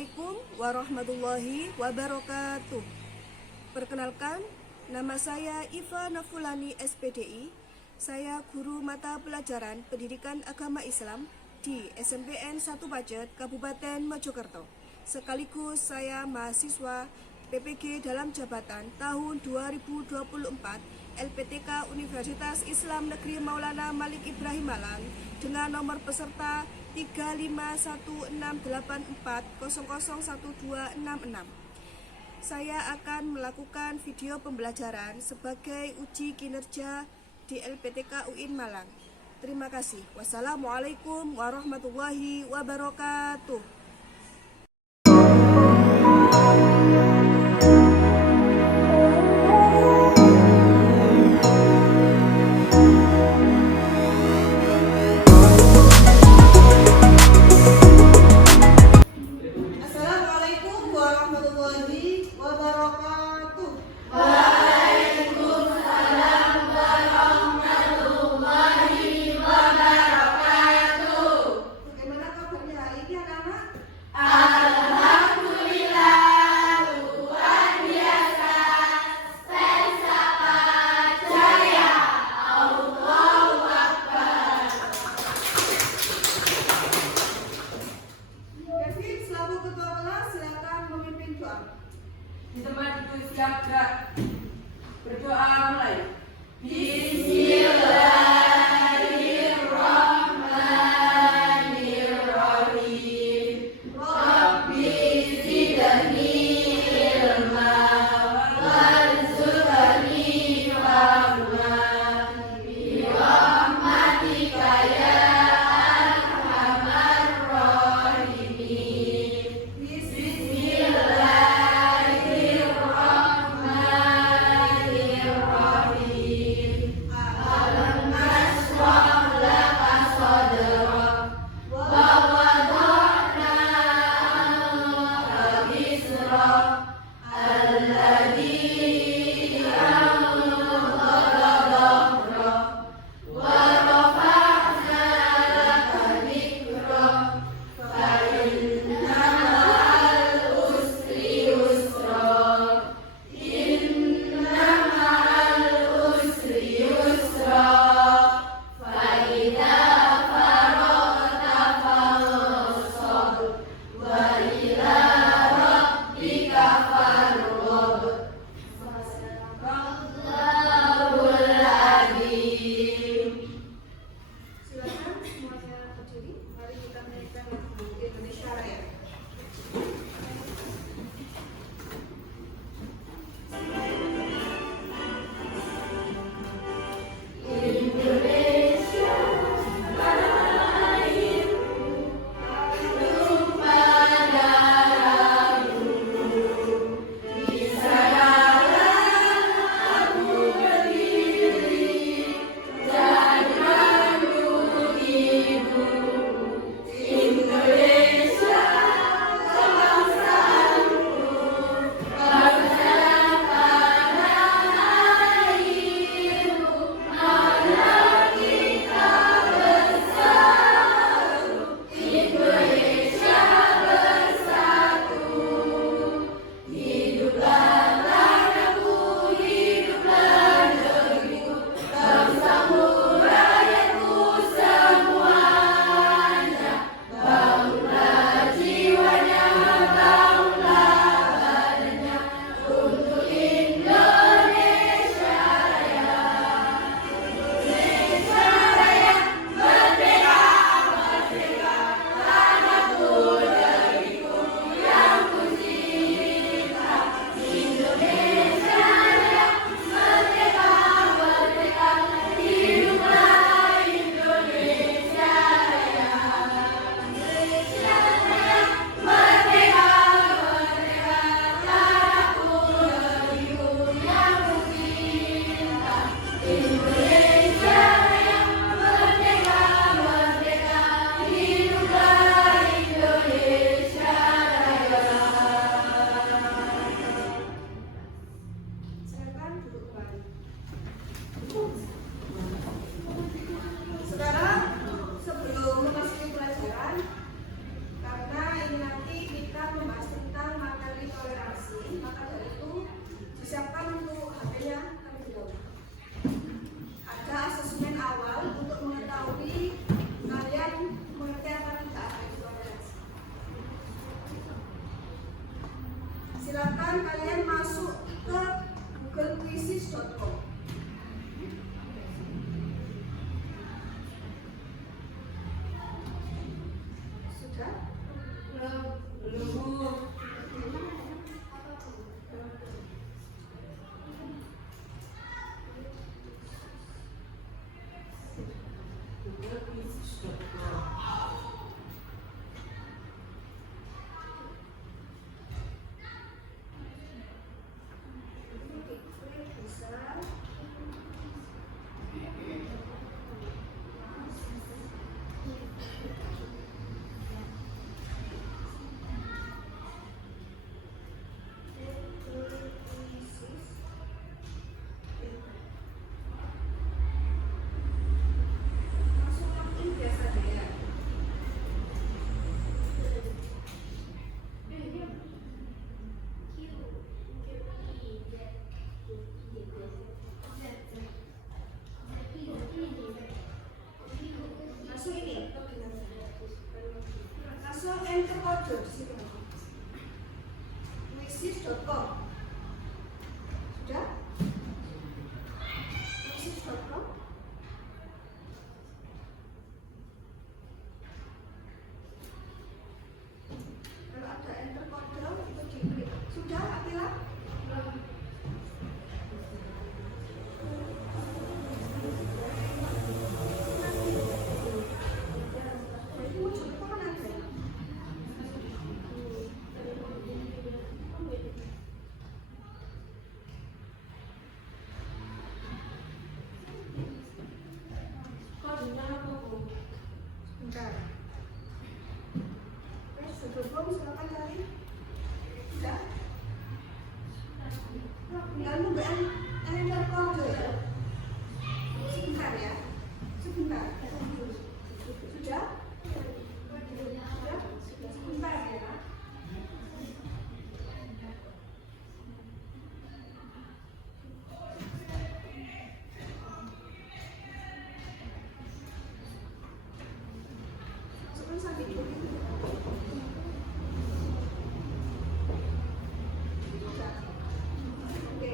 Assalamualaikum warahmatullahi wabarakatuh. Perkenalkan, nama saya Iva Nafulani SPDI. Saya guru mata pelajaran Pendidikan Agama Islam di SMPN 1 Pacet, Kabupaten Mojokerto. Sekaligus saya mahasiswa PPG dalam jabatan tahun 2024 LPTK Universitas Islam Negeri Maulana Malik Ibrahim Malang dengan nomor peserta 35168400126. Saya akan melakukan video pembelajaran sebagai uji kinerja di LPTK UIN Malang. Terima kasih. Wassalamualaikum warahmatullahi wabarakatuh. Assalamualaikum warahmatullahi wabarakatuh. Waalaikumsalam warahmatullahi wabarakatuh. Bagaimana kabarnya hari ini anak-anak? Alhamdulillah, luar biasa. Sapa Jaya, Allahu Akbar. Kevin, selaku ketua kelas, silakan memimpin doa. Di tempat itu siap gerak. Berdoa mulai. Bismillahirrahmanirrahim. Rabbi zidni ilma warzuqni fahma birahmatika ya arhamar rahimin. Bismillahirrahmanirrahim. Alam Siapkan untuk HP-nya terlebih dahulu. Ada asesmen awal untuk mengetahui kalian mengerti apa tidak itu toleransi. Silakan kalian masuk ke googlequizzes.com. Sudah? Belum. Langsung ini, langsung enter kode di situ. Quizzes.com. Sudah? Quizzes.com. Kalau ada enter kode itu diklik. Sudah, Atila? Kodenya apa, Bu? Bentar. Sebelum silakan cari. Sudah? Tinggal nunggu enter kode ya. Sebentar ya. Sebentar. Sudah? Sudah? Sebentar ya. Masukkan sampai dulu. Oke,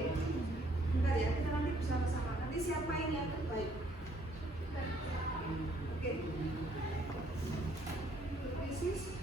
bentar ya, kita nanti bersama-sama. Nanti siapa ini yang terbaik? Oke. Krisis.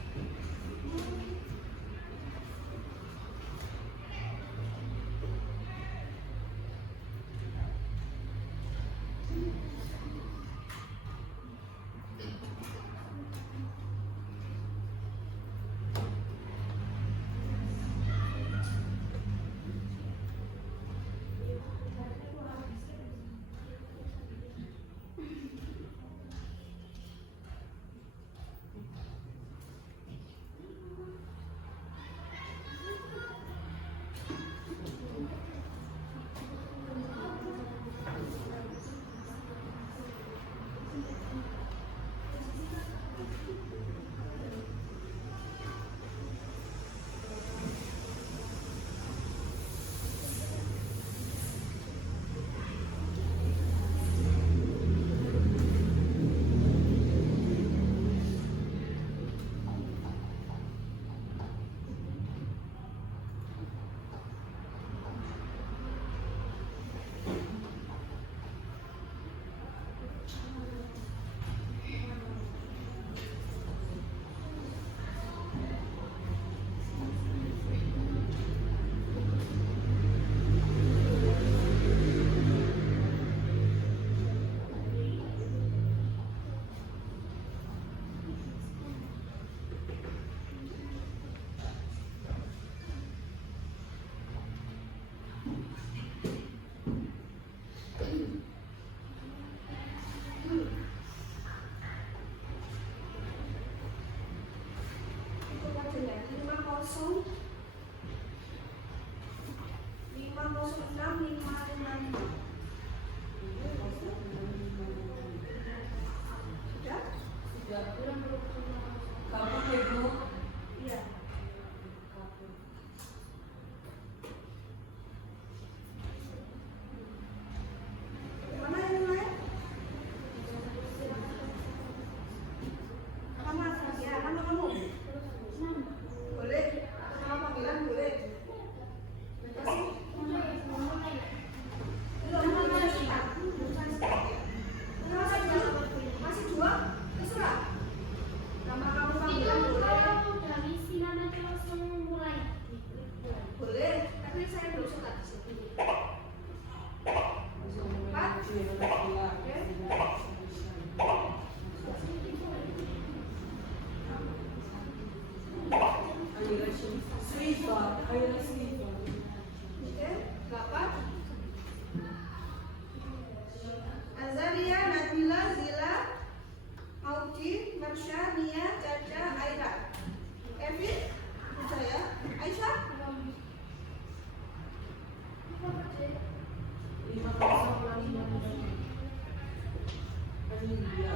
Swifa, ayo Swifa. Oke, 8. Azalia, Nabila, Zila, Auji, Marsha, Nia, Caca, Aira. Kevin, saya, Aisyah. 5,5. Amelia.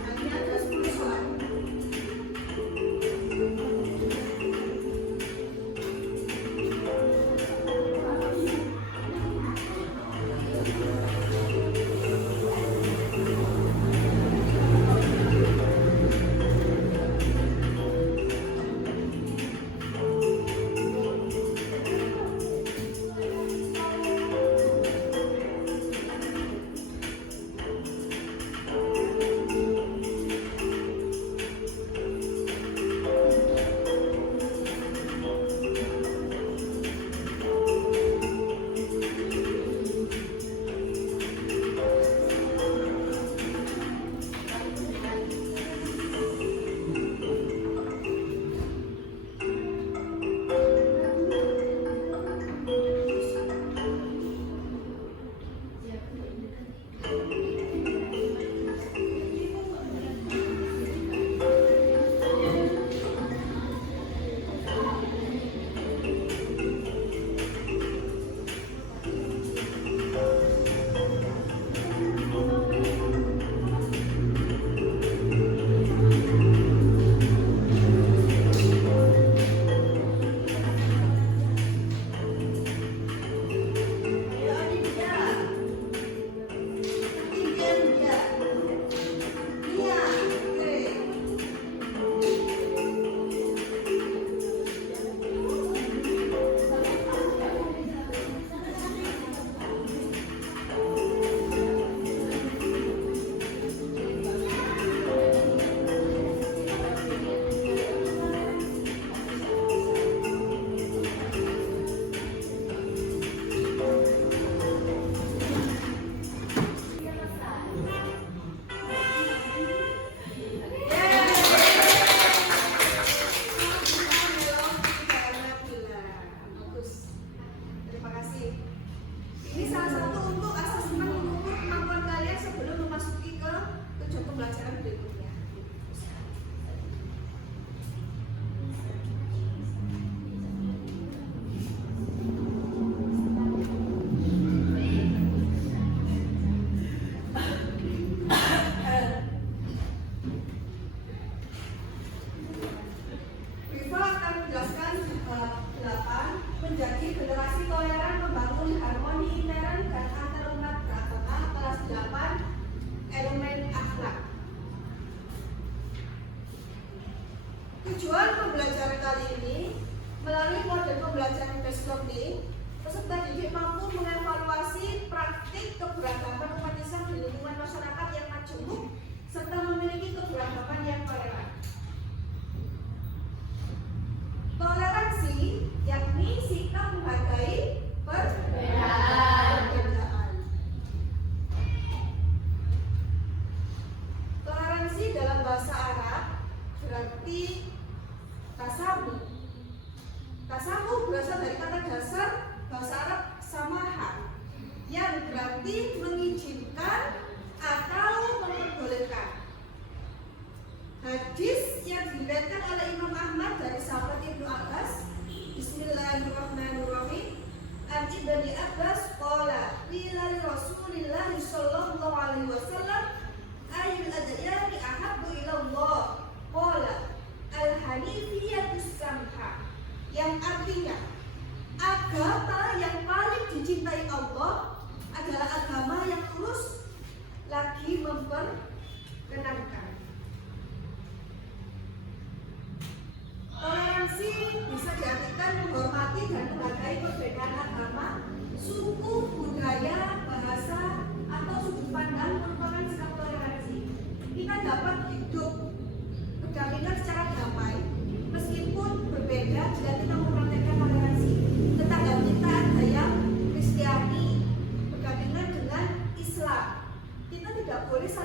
Hanya ada 10 soal. Terima kasih. Ini salah satu untuk asesmen mengukur kemampuan kalian sebelum memasuki ke tujuan pembelajaran berikutnya. Viva akan menjelaskan bab 8 menjadi generasi toleran membangun harmoni intern dan antarumat beragama kelas 8 elemen akhlak. Tujuan pembelajaran kali ini melalui model pembelajaran based learning, peserta didik mampu mengevaluasi praktik keberagaman umat Islam di lingkungan masyarakat yang majemuk serta memiliki keberagaman yang toleran. Toleransi yakni sikap menghargai perbedaan. Toleransi dalam bahasa Arab berarti tasamu. Tasamu berasal dari kata dasar bahasa Arab samaha yang berarti mengizinkan atau memperbolehkan. Hadis yang diriwayatkan oleh Imam Ahmad dari sahabat Ibnu Abbas. Bismillahirrahmanirrahim. An Ibnu Abbas qala qila li Rasulillah sallallahu alaihi wasallam ayyul adyani ahabbu ila Allah qala al hanifiyatus samha, yang artinya agama yang paling dicintai Allah adalah agama yang lurus lagi memperkenankan. Toleransi bisa diartikan menghormati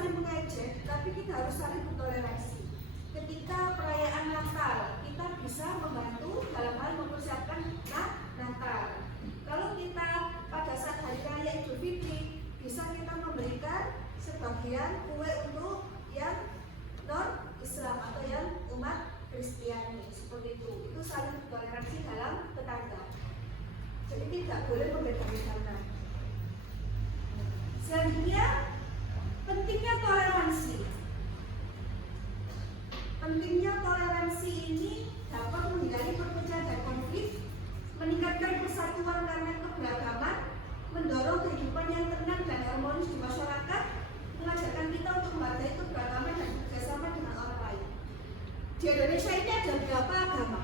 saling mengejek, tapi kita harus saling bertoleransi. Ketika perayaan Natal, kita bisa membantu dalam hal mempersiapkan Natal. Kalau kita pada saat hari raya Idul Fitri, bisa kita memberikan sebagian kue untuk yang non Islam atau yang umat Kristiani, seperti itu. Itu saling toleransi dalam tetangga. Jadi tidak boleh membeda-bedakan. Selanjutnya, pentingnya toleransi. Pentingnya toleransi ini dapat menghindari perpecahan dan konflik, meningkatkan persatuan karena keberagaman, mendorong kehidupan yang tenang dan harmonis di masyarakat, mengajarkan kita untuk menghargai keberagaman dan bekerjasama dengan orang lain. Di Indonesia ini ada berapa agama?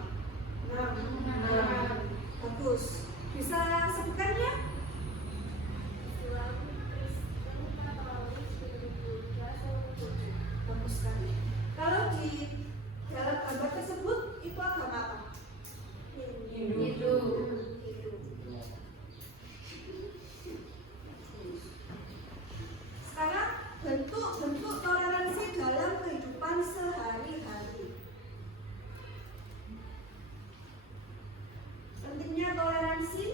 6. Bagus. Bisa sebutkan ya? Bagus sekali. Kalau di dalam gambar tersebut itu agama apa? Hindu. Sekarang bentuk-bentuk toleransi dalam kehidupan sehari-hari. Pentingnya toleransi.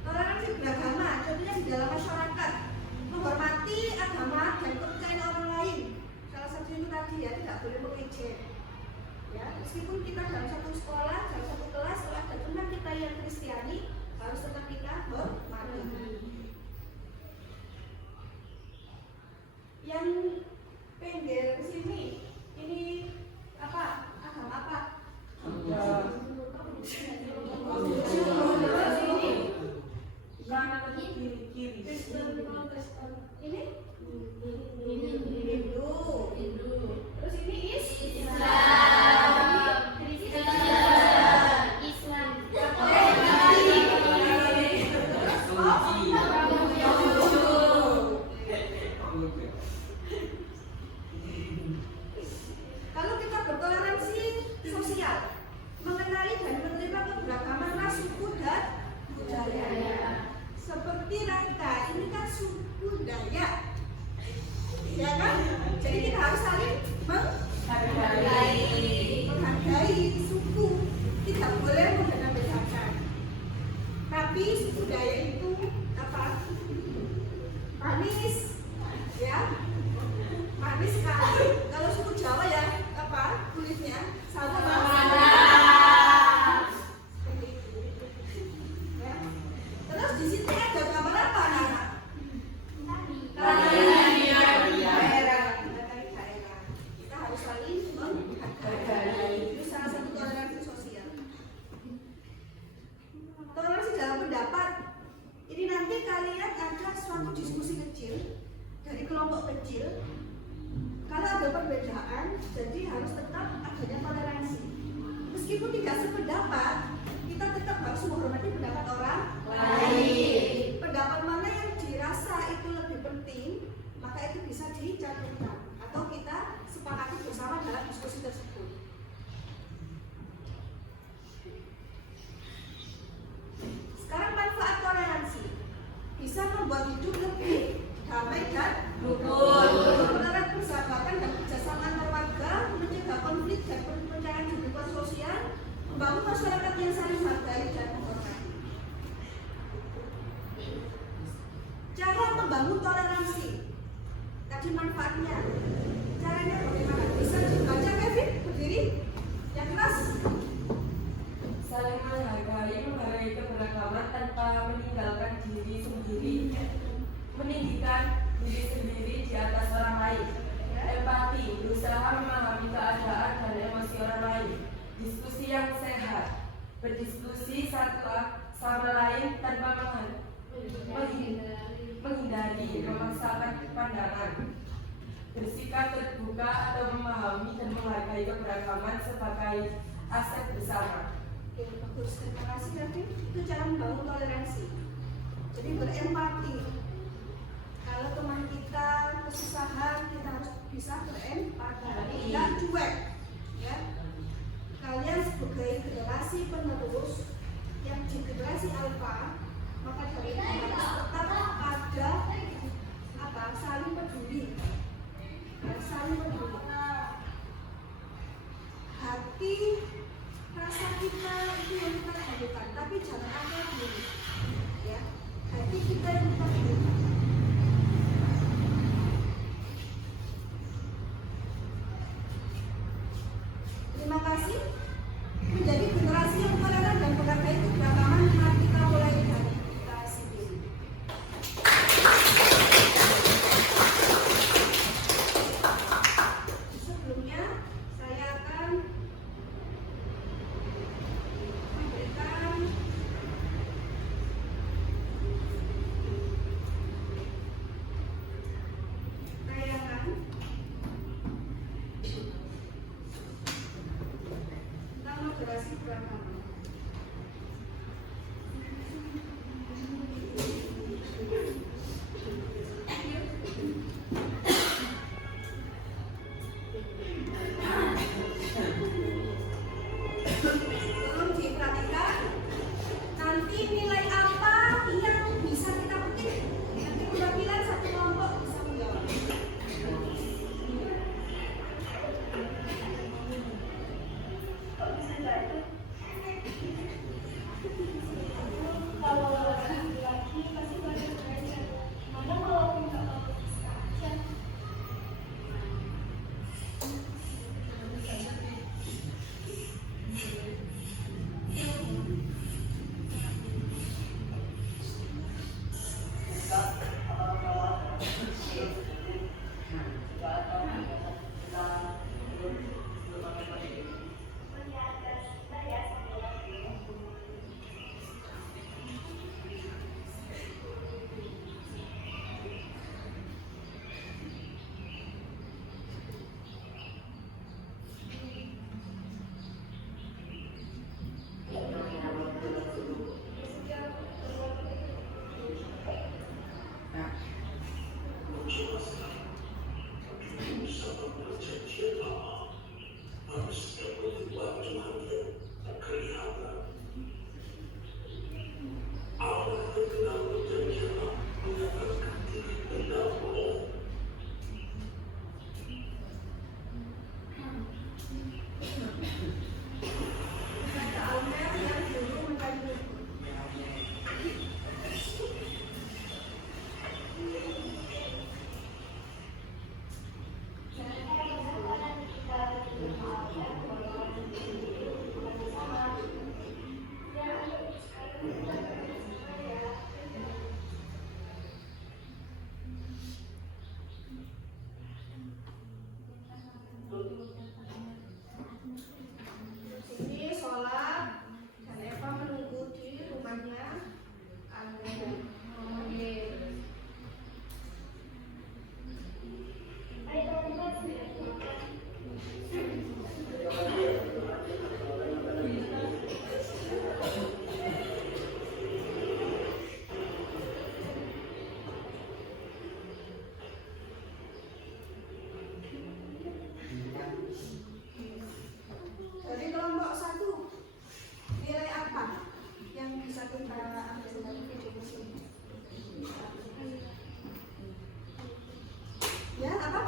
Toleransi beragama, contohnya di dalam masyarakat, menghormati agama dan kepercayaan orang lain. Salah satu itu tadi ya, tidak boleh mengejek. Ya, meskipun kita dalam satu sekolah, dalam satu kelas, kalau ada teman kita yang Kristiani, harus tetap kita hormati. Yang pinggir ke sini, ini apa? Agama apa? Kanan atau kiri? Ini? Hindu. Terus ini kalau kita bertoleransi sosial, mengenali dan menerima keberagaman ras, suku dan budaya. Seperti Rangka, ini kan suku Dayak, ya kan? Jadi kita harus saling menghargai suku, tidak boleh membeda-bedakan. Tapi suku Dayak itu apa? Manis, ya, manis sekali. Kalau suku Jawa ya apa? Kulitnya sama ya. Terus di sini ada gambar apa anak-anak? Daerah. Kita harus saling menghargai. Itu salah satu toleransi sosial. Toleransi dalam pendapat. Ini nanti kalian ada suatu diskusi kecil dari kelompok kecil. Kalau ada perbedaan, jadi harus tetap adanya toleransi. Meskipun tidak sependapat, kita tetap harus menghormati pendapat orang lain. Pendapat mana yang dirasa itu lebih penting, maka itu bisa dicantumkan atau kita sepakati bersama dalam diskusi tersebut. Sekarang manfaat toleransi bisa membuat hidup lebih damai dan rukun, mempererat persahabatan dan kerjasama antar warga, mencegah konflik dan perpecahan di lingkungan sosial, membangun masyarakat yang saling menghargai dan menghormati. Cara membangun toleransi, tadi manfaatnya, caranya bagaimana? Bisa dibaca Kevin, berdiri, yang keras. Saling menghargai keberagaman tanpa meninggalkan diri sendiri, meninggikan diri sendiri di atas orang lain. Empati, berusaha memahami keadaan dan emosi orang lain. Diskusi yang sehat, berdiskusi satu sama lain tanpa menghindari, memaksakan pandangan. Bersikap terbuka atau memahami dan menghargai keberagaman sebagai aset bersama. Oke, bagus. Terima kasih tadi. Itu cara membangun toleransi. Jadi berempati. Kalau teman kita kesusahan, kita harus bisa berempati. Tidak cuek. Ya. Kalian sebagai generasi penerus yang di generasi alfa, maka dari itu harus tetap ada apa? Saling peduli. Harus saling peduli. Hati, rasa kita itu yang kita hadirkan, tapi jangan ada dulu. Ya, hati kita yang kita hadirkan. Terima kasih. Menjadi generasi yang toleran dan menghargai keberagaman, mari kita mulai dari kita sendiri. Sebelumnya, saya akan memberikan tayangan tentang moderasi beragama. Tolong diperhatikan, nanti nilai apa yang bisa kita petik. Nanti perwakilan satu kelompok bisa menjawab. Ini sholat dan Eva menunggu di rumahnya. Amin. Dari kelompok 1, nilai apa yang bisa kita ambil dari video ini? Ya, apa?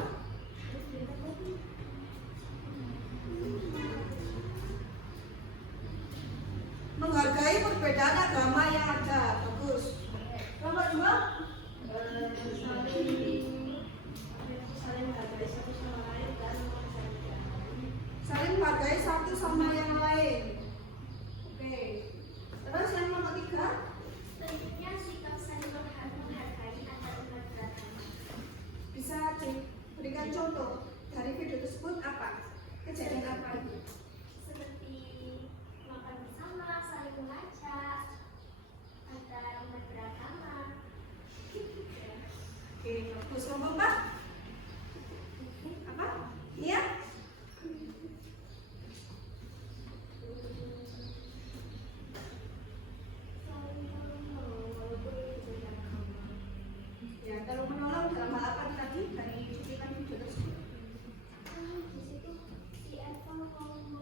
Menghargai perbedaan agama yang ada. Bagus. Kelompok 2, saling menghargai satu sama yang lain. Oke. Terus yang nomor 3, Selanjutnya, sikap saling menghargai antar umat beragama. bisa diberikan contoh dari video tersebut apa? Kejadian apa itu? Seperti makan bersama, saling mengajak antar umat beragama. Oke, bagus. Kelompok 4, apa? Iya? Saling menolong walaupun itu beda agama. Ya, kalau menolong dalam hal apa tadi dari cuplikan video tersebut? Di situ si Eva mau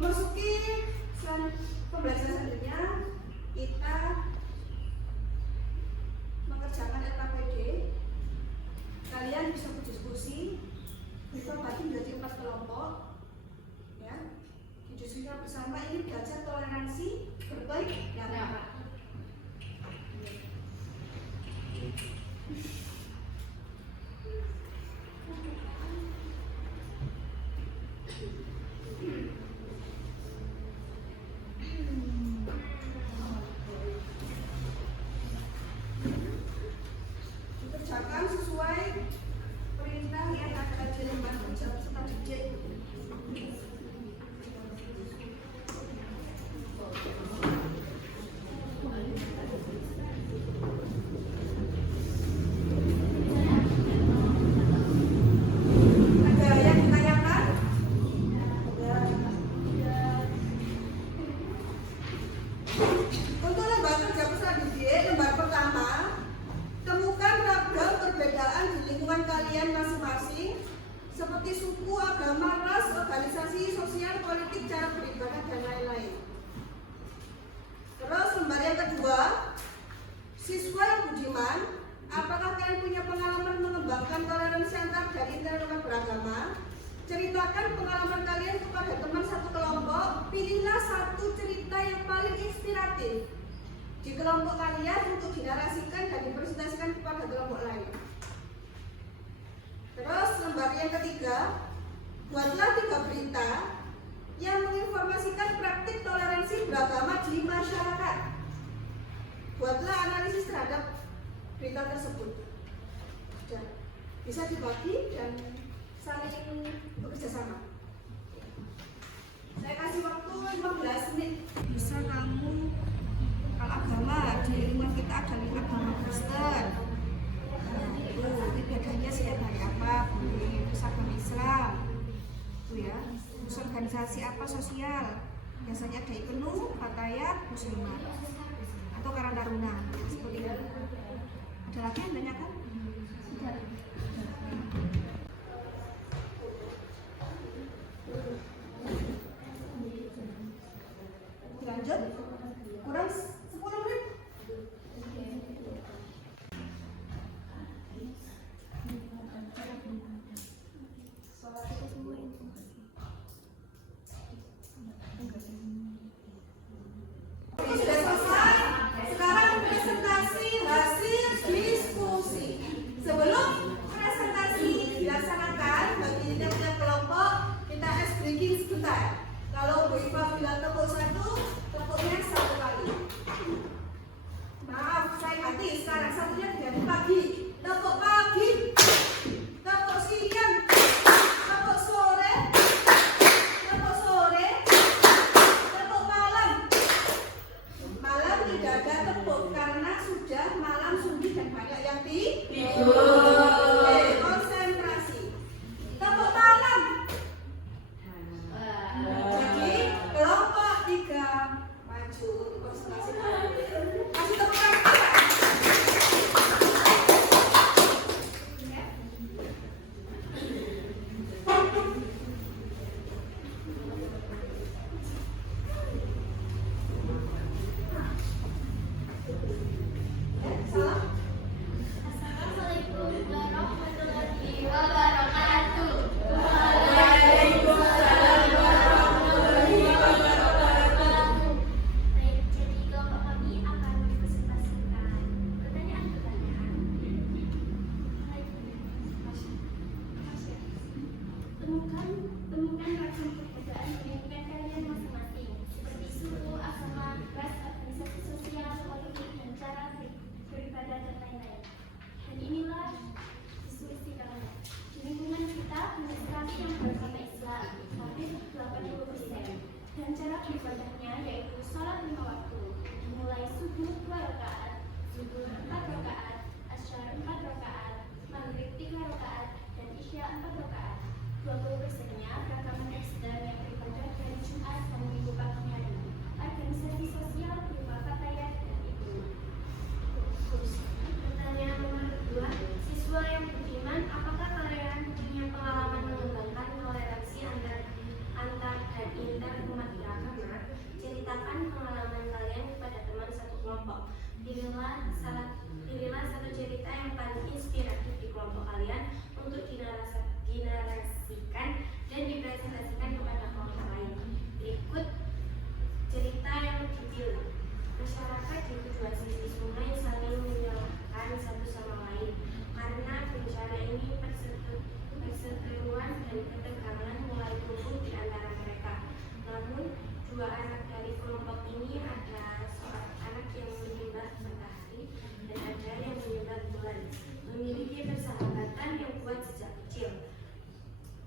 Memasuki pembelajaran selanjutnya, kita mengerjakan LKPD. Kalian bisa berdiskusi, bisa bagi menjadi 4 kelompok, ya. Didiskusikan bersama, ini belajar toleransi berbaik dan ramah. Dikerjakan sesuai perintah yang ada di lembar kerja peserta didik. Ada yang ditanyakan? Untuk lembar kerja peserta didik, lembar pertama, temukan ragam perbedaan di lingkungan kalian masing-masing, seperti suku, agama, ras, organisasi, sosial, politik, cara beribadah, dan lain-lain. Terus lembar yang kedua, siswa yang budiman, apakah kalian punya pengalaman mengembangkan toleransi antar dan interumat beragama? Ceritakan pengalaman kalian kepada teman satu kelompok. Pilihlah satu cerita yang paling inspiratif di kelompok kalian untuk dinarasikan dan dipresentasikan kepada kelompok lain. Terus lembar yang ketiga, buatlah 3 berita yang menginformasikan praktik toleransi beragama di masyarakat. Buatlah analisis terhadap berita tersebut. Dan bisa dibagi dan saling bekerja sama. Saya kasih waktu 15 menit. Bisa kamu, kalau agama di lingkungan kita ada agama Kristen. Itu bedanya setiap hari apa? Terus agama Islam. Itu ya. Terus organisasi apa sosial? Biasanya ada IPNU, Fatayat, Muslimat atau Karang Taruna. Seperti itu. Ada lagi yang tanyakan? Lanjut. Kurang 10 menit. Sudah selesai. Sekarang presentasi hasil diskusi. Sebelum presentasi dilaksanakan, bagi tiap-tiap kelompok kita ice breaking sebentar. Kalau Bu Iva bilang tepuk 1, tepuknya 1 kali. Maaf, saya ganti sekarang satunya dari pagi. Tepuk pagi, tepuk siang, tepuk sore, tepuk sore, tepuk malam. Malam tidak ada tepuk karena sudah malam sunyi dan banyak yang tidur. Oke, konsentrasi. Tepuk malam. Jadi kelompok 3 maju konsentrasi. Kasih tepuk tangan. Pilihlah satu cerita yang paling inspiratif di kelompok kalian untuk dinarasikan dan dipresentasikan kepada kelompok lain. Berikut cerita yang dipilih. Masyarakat di kedua sisi sungai saling menyalahkan satu sama lain karena bencana ini perseteruan dan ketegangan mulai tumbuh di antara mereka. Namun, dua anak dari kelompok ini, ada seorang anak yang menyembah matahari dan ada yang menyembah bulan, memiliki persahabatan yang kuat sejak kecil.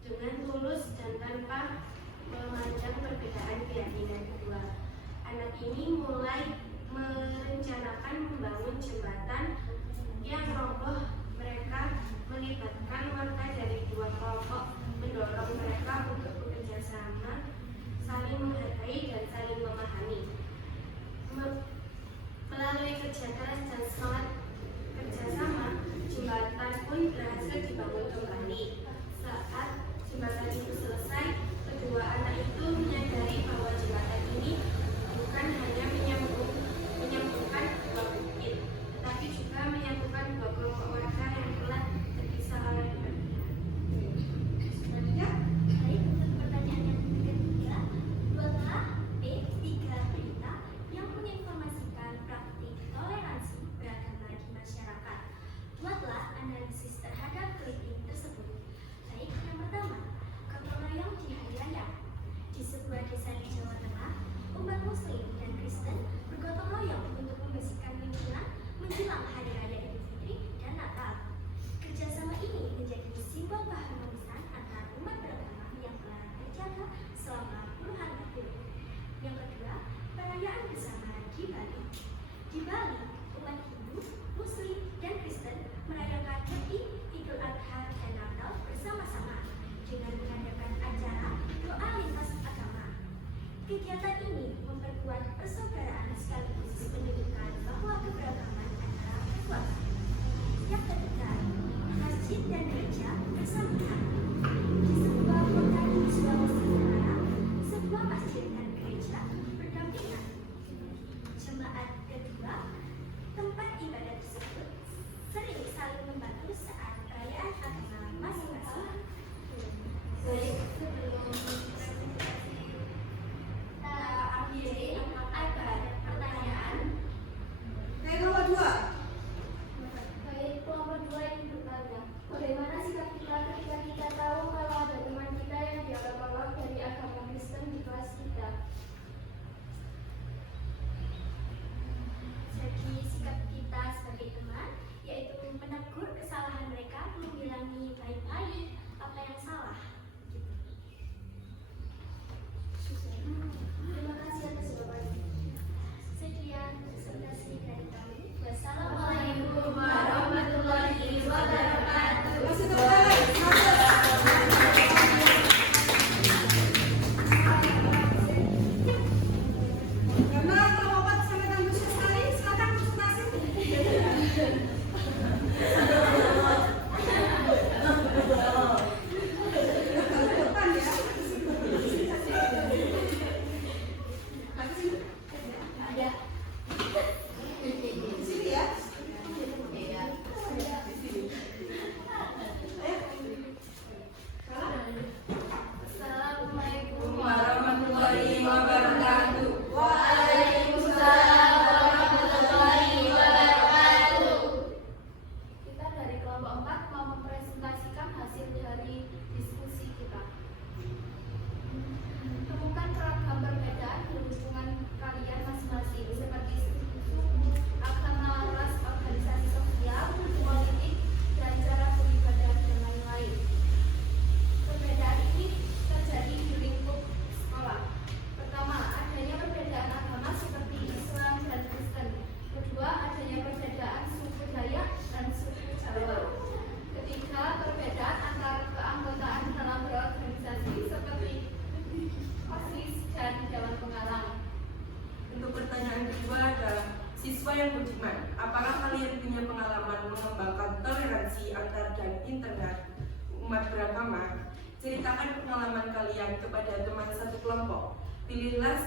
Dengan tulus dan tanpa memandang perbedaan keyakinan kedua anak ini mulai merencanakan membangun jembatan yang roboh. Mereka melibatkan warga dari dua kelompok, mendorong mereka untuk bekerja sama, saling menghargai dan saling memahami. Melalui kerja keras dan semangat kerjasama, jembatan pun berhasil dibangun kembali. Saat jembatan itu selesai, kedua anak itu menyadari bahwa jembatan ini bukan hanya menyambungkan dua bukit, tetapi juga menyatukan dua kelompok warga yang telah terpisah oleh perbedaan. Selanjutnya, Baik, untuk pertanyaan yang ketiga, buatlah tiga berita yang menginformasikan praktik toleransi beragama di masyarakat. Buatlah analisis terhadap clipping tersebut. Baik, yang pertama, gotong royong di Hari Raya. Di sebuah desa di Jawa Tengah, umat Muslim dan Kristen bergotong royong untuk membersihkan lingkungan menjelang Hari Raya Idul Fitri dan Natal. Kerjasama ini menjadi simbol keharmonisan antara umat beragama yang telah terjaga selama puluhan tahun. Yang kedua, perayaan bersama di Bali. Di Bali, umat Hindu, Muslim, dan Kristen merayakan Nyepi, Idul Adha, dan Natal bersama-sama dengan mengadakan acara doa lintas agama. Kegiatan ini memperkuat persaudaraan sekaligus menunjukkan bahwa keberagaman adalah kekuatan. Yang ketiga, masjid dan gereja bersama. Di sebuah kota di Sulawesi Tenggara, sebuah masjid dan gereja berdampingan. Jemaat kedua, tempat ibadah tersebut sering saling membantu saat perayaan agama masing-masing. Baik, sebelum kita akhiri, ada pertanyaan. nomor 2. Baik, kelompok dua ini bertanya, bagaimana sikap kita ketika kita tahu kalau ada teman kita yang dianggap tolak dari agama Kristen di kelas kita? Jadi sikap kita sebagai teman yaitu menegur kesalahan mereka, membilangi baik-baik apa yang salah. Terima kasih atas jawabannya. Sekian presentasi dari kami. Wassalamualaikum warahmatullahi wabarakatuh. Masih terbaik. Karena terlompat sangat antusias sekali, silakan presentasi. Depan ya. Ada. Di sini ya. Assalamualaikum Warahmatullahi wabarakatuh. Waalaikumsalam warahmatullahi wabarakatuh. Kita dari kelompok 4 mau mempresentasikan hasil dari diskusi kita. Temukan keragam perbedaan di hubungan kalian masing-masing seperti suku, agama, ras, organisasi sosial, politik, dan cara beribadah dan lain-lain. Perbedaan ini terjadi di lingkup sekolah. Pertama, adanya perbedaan agama seperti Islam dan Kristen. Kedua, adanya perbedaan suku Dayak dan suku Jawa. Ketiga, perbedaan antar keanggotaan dalam berorganisasi seperti OSIS dan Dewan Pengarang. Untuk pertanyaan kedua adalah siswa yang budiman, apakah kalian punya pengalaman mengembangkan toleransi antar dan internet umat beragama? Ceritakan pengalaman kalian kepada teman satu kelompok. Pilihlah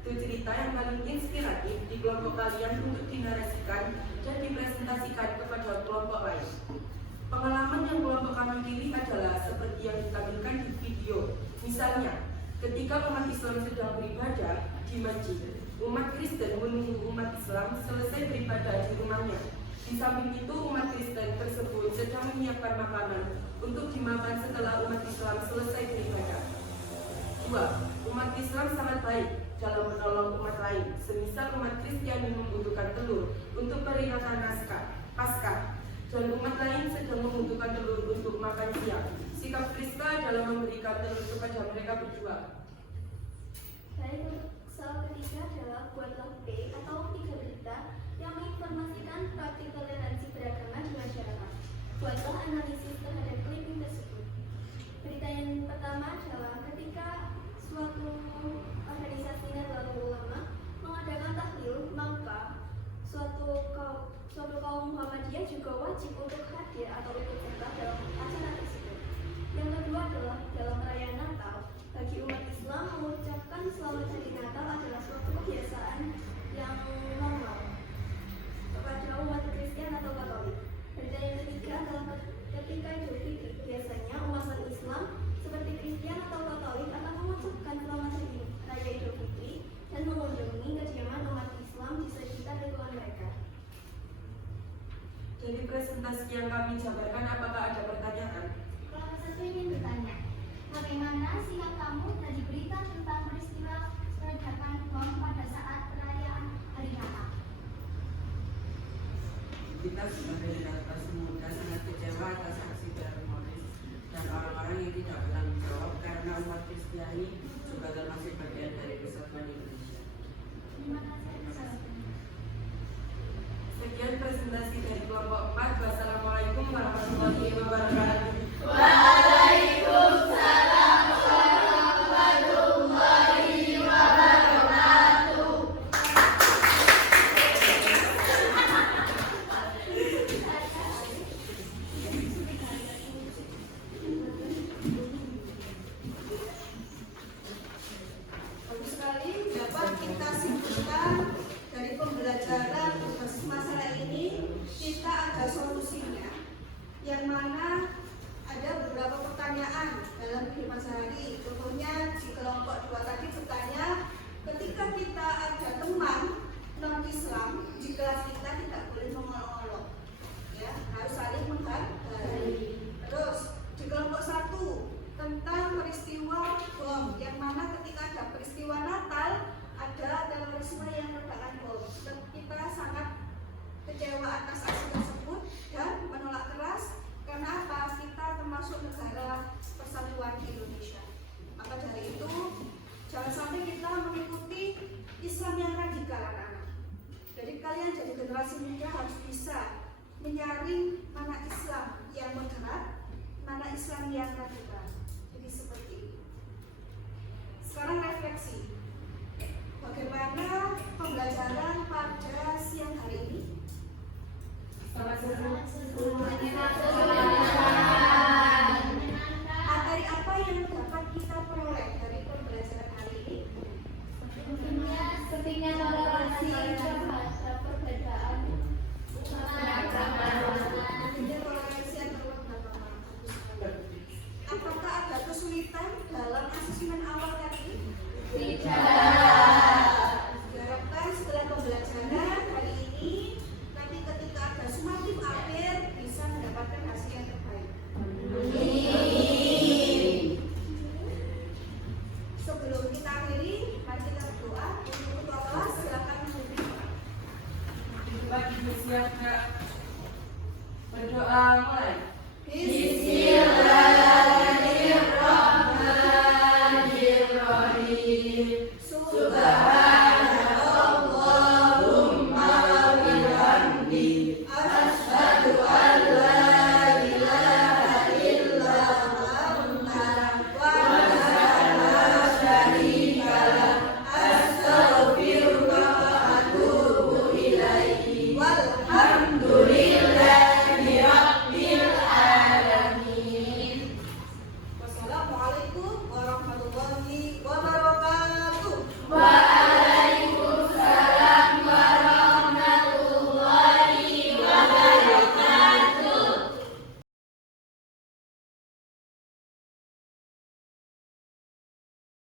itu cerita yang paling inspiratif di kelompok kalian untuk dinarasikan dan dipresentasikan kepada kelompok lain. Pengalaman yang kelompok kami pilih adalah seperti yang ditampilkan di video. Misalnya, ketika umat Islam sedang beribadah di masjid, umat Kristen menunggu umat Islam selesai beribadah di rumahnya. Di samping itu, umat Kristen tersebut sedang menyiapkan makanan untuk dimakan setelah umat Islam selesai beribadah. 2. Umat Islam sangat baik dalam menolong umat lain, semisal umat Kristiani membutuhkan telur untuk perayaan Paskah, dan umat lain sedang membutuhkan telur untuk makan siang. Sikap Krista dalam memberikan telur kepada mereka berdua. Baik, untuk soal ketiga adalah buatlah P atau 3 berita yang menginformasikan praktik toleransi beragama di masyarakat. Buatlah analisis terhadap clipping tersebut. Berita yang pertama adalah ketika suatu organisasi Nahdlatul Ulama mengadakan tahlil, maka suatu kaum Muhammadiyah juga wajib untuk hadir atau ikut serta dalam acara tersebut. Yang kedua adalah dalam perayaan Natal, bagi umat Islam mengucapkan selamat hari Natal adalah suatu kebiasaan yang normal kepada umat Kristen atau Katolik. Berita yang ketiga adalah ketika Idul Fitri, biasanya umat Islam seperti Kristen atau Katolik akan mengucapkan selamat hari raya Idul Fitri dan mengunjungi kediaman umat Islam di sekitar lingkungan mereka. Dari presentasi yang kami jabarkan, apakah ada pertanyaan? Kelompok satu ingin bertanya, bagaimana sikap kamu dari berita tentang peristiwa peledakan bom pada saat perayaan Hari Natal? Kita sebagai generasi muda sangat kecewa atas aksi teroris dan orang-orang yang tidak bertanggung jawab karena umat Kristiani juga termasuk bagian dari kesatuan Indonesia. Terima kasih. Sekian presentasi dari kelompok 4. Wassalamualaikum warahmatullahi wabarakatuh. Bagus sekali dapat kita simpulkan dari pembelajaran berbasis masalah ini, kita ada solusinya, yang mana ada beberapa pertanyaan dalam kehidupan sehari. Contohnya di kelompok 2 tadi bertanya, ketika kita ada teman non-Islam di kelas kita tidak boleh mengolok-olok, ya, harus saling menghargai. Terus di kelompok 1 tentang peristiwa bom, yang mana ketika ada peristiwa Natal ada terorisme yang meledakan bom. Kita sangat kecewa atas aksi tersebut dan menolak keras karena apa? Kita termasuk negara persatuan Indonesia. Maka dari itu jangan sampai kita mengikuti Islam yang radikal, anak-anak. Jadi kalian jadi generasi muda harus bisa menyaring mana Islam yang moderat, mana Islam yang radikal. Jadi seperti itu. Sekarang refleksi. Bagaimana pembelajaran pada siang hari ini? Materi apa yang dapat kita peroleh dari pembelajaran hari ini? Pentingnya toleransi terhadap perbedaan. Pentingnya toleransi antar agama. Apakah ada kesulitan dalam asesmen awal tadi? Diharapkan setelah pembelajaran hari ini, nanti ketika ada sumatif akhir bisa mendapatkan hasil yang terbaik. Sebelum kita akhiri, mari kita berdoa. Untuk ketua kelas silakan memberi doa. Bagi bersiap berdoa mulai. Bismillah.